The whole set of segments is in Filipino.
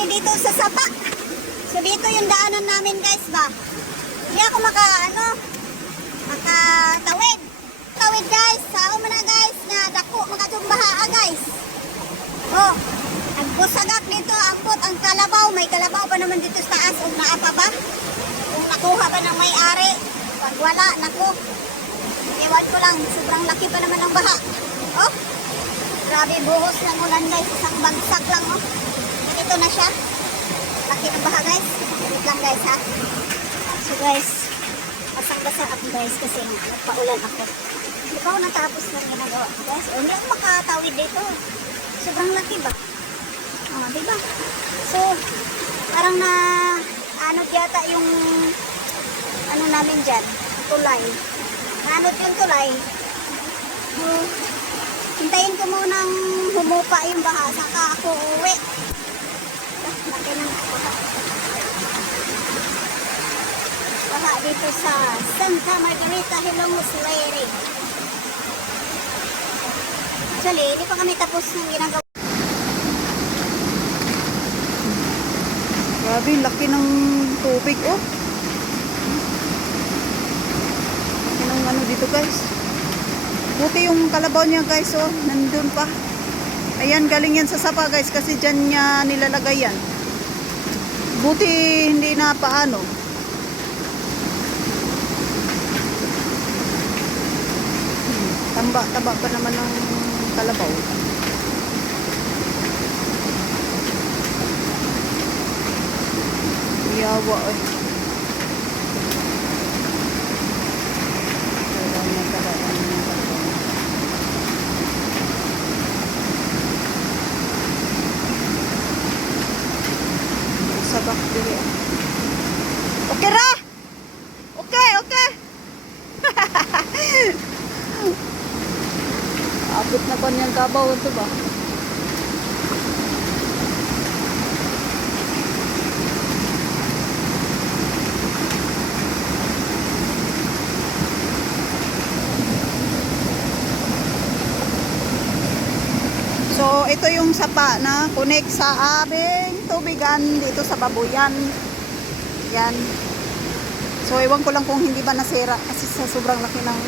kami dito sa Sapa. So dito yung daanan namin guys ba. Hindi ako makatawid. Tawid guys, sao man na guys nga dako makachumbaha guys. Oh, nagbusagak dito ampot ang kalabaw, may kalabaw pa naman dito sa taas o naa pa ba? Kung nakuha ba ng may-ari, pag wala nako. Ewan ko lang, sobrang laki pa naman ng baha. Oh, grabe buhos ng ulan guys, isang bagsak lang oh. Ito na siya. Laki ng baha guys. Wait lang guys ha. So guys, basang-basa ako guys kasi nagpaulan ako. Hindi pa ako natapos ng ginagawa ko guys. O hindi ako makatawid dito. Sobrang laki ba? O, diba? So, parang na anot yata yung ano namin dyan. Tulay. Naanot yung tulay. So, hintayin ko munang humupa yung baha. Saka ako uwi. Laki ng baha. Baha dito sa Santa Margarita, Hilongos Leyte. Actually, hindi pa kami tapos ng ginagawa. Grabe, laki ng tubig oh. Laki ng ano dito guys. Buti yung kalabaw niya guys oh, nandun pa. Ayan, galing yan sa Sapa guys kasi dyan niya nilalagay yan. Buti hindi na paano. Taba pa naman ng kalabaw. Yawa eh. Sabak diri. Okay ra? Okay. Abot na pa niyang kabaw ito ba? So, ito yung Sapa na connect sa aming tubigan dito sa Babuyan. Yan. So, ewan ko lang kung hindi ba nasira kasi sa sobrang laki ng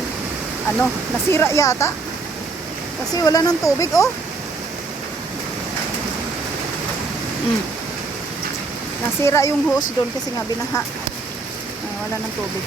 nasira yata. Kasi wala ng tubig, oh. Nasira yung hose doon kasi nga binaha. Wala ng tubig.